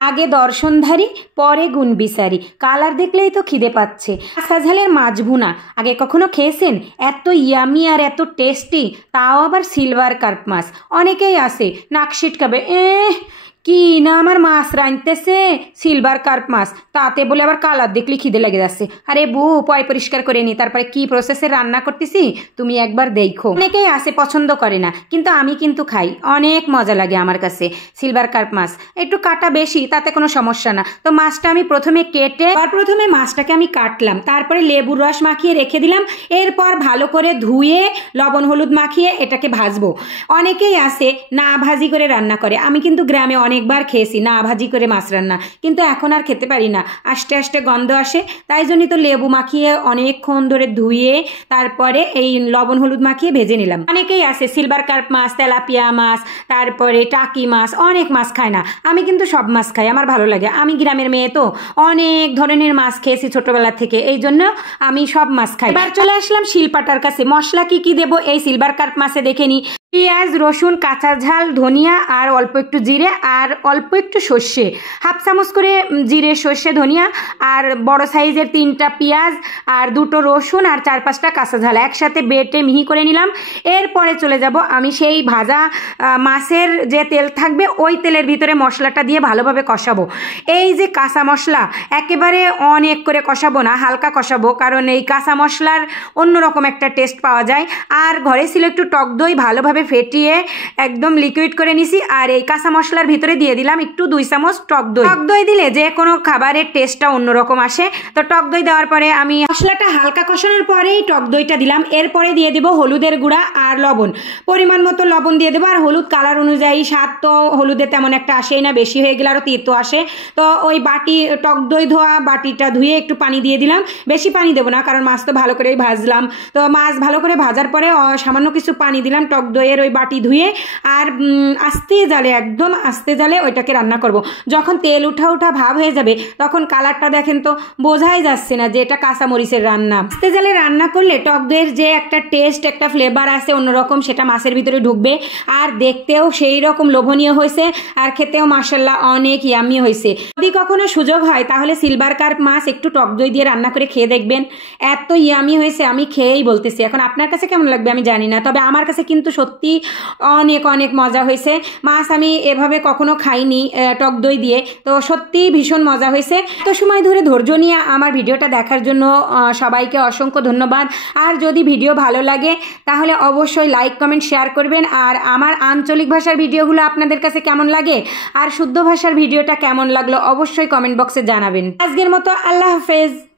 আগে দর্শনধারী পরে গুণ বিচারি। কালার দেখলেই তো খিদে পাচ্ছে। কাঁচা ঝালের মাছ ভুনা আগে কখনো খেয়েছেন? এত ইয়ামি আর এত টেস্টি, তাও আবার সিলভার কার্প মাছ। অনেকেই আসে নাক সিটকাবে, কি না আমার মাছ রাঁধতেছে সিলভার কার্প মাছ, তাতে বলে আবার কালার দেখলে খিদে লেগে যাচ্ছে। আরে বউ, পয় পরিষ্কার করে নি, তারপরে কি প্রসেসে রান্না করতেছি তুমি একবার দেখো। অনেকেই আসে পছন্দ করে না, কিন্তু আমি কিন্তু খাই, অনেক মজা লাগে আমার কাছে সিলভার কার্প মাছ। একটু কাটা বেশি, তাতে কোনো সমস্যা না। তো মাছটা আমি প্রথমে কেটে, প্রথমে মাছটাকে আমি কাটলাম, তারপরে লেবুর রস মাখিয়ে রেখে দিলাম। এরপর ভালো করে ধুয়ে লবণ হলুদ মাখিয়ে এটাকে ভাজবো। অনেকেই আসে না ভাজি করে রান্না করে, আমি কিন্তু গ্রামে অনেকবার খেয়েছি না ভাজি করে মাছ রান্না, কিন্তু এখন আর খেতে পারি না, আস্তে আস্তে গন্ধ আসে। তাই জন্যই তো লেবু মাখিয়ে অনেকক্ষণ ধরে ধুয়ে তারপরে এই লবণ হলুদ মাখিয়ে ভেজে নিলাম। অনেকেই আছে সিলভার কার্প মাছ, তেলাপিয়া মাছ, তারপরে টাকি মাছ, অনেক মাছ খায় না। আমি কিন্তু সব মাছ খাই, আমার ভালো লাগে। আমি গ্রামের মেয়ে তো অনেক ধরনের মাছ খেয়েছি ছোটবেলা থেকে, এই জন্য আমি সব মাছ খাই। এবার চলে আসলাম শিলপাটার কাছে। মশলা কি কি দেবো এই সিলভার কার্প মাছে দেখে নি। পেঁয়াজ, রসুন, কাঁচা ঝাল, ধনিয়া আর অল্প একটু জিরে আর অল্প একটু সর্ষে, হাফ চামচ করে জিরে, সর্ষে, ধনিয়া আর বড় সাইজের 3টা পেঁয়াজ আর 2টো রসুন আর 4-5টা কাঁচা ঝাল একসাথে বেটে মিহি করে নিলাম। এরপরে চলে যাব আমি সেই ভাজা মাছের যে তেল থাকবে ওই তেলের ভিতরে মশলাটা দিয়ে ভালোভাবে কষাবো। এই যে কাঁচা মশলা একেবারে অনেক করে কষাবো না, হালকা কষাবো, কারণ এই কাঁচা মশলার অন্যরকম একটা টেস্ট পাওয়া যায়। আর ঘরে ছিল একটু টক দই, ভালোভাবে ফেটিয়ে একদম লিকুইড করে নিছি। আর এই কাঁচা মশলার ভিতরে দিয়ে দিলাম একটু 2 চামচ টক দই। টক দই দিলে যে কোনো খাবারের টেস্টটা অন্যরকম আসে। তো টক দই দেওয়ার পরে আমি মশলাটা হালকা কষানোর পরেই টক দইটা দিলাম। এরপরে দিয়ে দেবো হলুদের গুঁড়া আর লবণ, পরিমাণ মতো লবণ দিয়ে দেবো। আর হলুদ কালার অনুযায়ী, স্বাদ তো হলুদে তেমন একটা আসেই না, বেশি হয়ে গেলে আরও তিতো আসে। তো ওই বাটি টক দই ধোয়া বাটিটা ধুয়ে একটু পানি দিয়ে দিলাম। বেশি পানি দেবো না, কারণ মাছ তো ভালো করেই ভাজলাম। তো মাছ ভালো করে ভাজার পরে সামান্য কিছু পানি দিলাম টক দইয়ের ওই বাটি ধুয়ে। আর আস্তে জালে, একদম আস্তে জালে ওইটাকে রান্না করব। যখন তেল উঠা উঠা ভাব হয়ে যাবে তখন কালারটা দেখেন তো বোঝাই যাচ্ছে না যে এটা কাঁচামরিচের রান্না। আস্তে জালে রান্না করলে টক দইয়ের যে একটা টেস্ট, একটা ফ্লেভার আছে অন্যরকম, সেটা মাছের ভিতরে ঢুকবে। আর দেখতেও সেই রকম লোভনীয় হয়েছে, আর খেতেও মাশাআল্লাহ অনেক ইয়ামি হয়েছে। যদি কখনো সুযোগ হয় তাহলে সিলভার কার্প মাছ একটু টক দই দিয়ে রান্না করে খেয়ে দেখবেন, এত ইয়ামি হয়েছে, আমি খেয়েই বলতেছি। এখন আপনার কাছে কেমন লাগবে আমি জানি না, তবে আমার কাছে কিন্তু সত্যি অনেক অনেক মজা হয়েছে। মাছ আমি এভাবে কখনো খাইনি টক দই দিয়ে, তো সত্যি ভীষণ মজা হয়েছে। তো সময় ধরে ধৈর্য নিয়ে আমার ভিডিওটা দেখার জন্য সবাইকে অসংখ্য ধন্যবাদ। আর যদি ভিডিও ভালো লাগে তাহলে অবশ্যই লাইক, কমেন্ট, শেয়ার করবেন। আর আমার আঞ্চলিক ভাষার ভিডিওগুলো আপনাদের কাছে কেমন লাগে আর শুদ্ধ ভাষার ভিডিওটা কেমন লাগলো অবশ্যই কমেন্ট বক্সে জানাবেন। আজকের মতো আল্লাহ হাফেজ।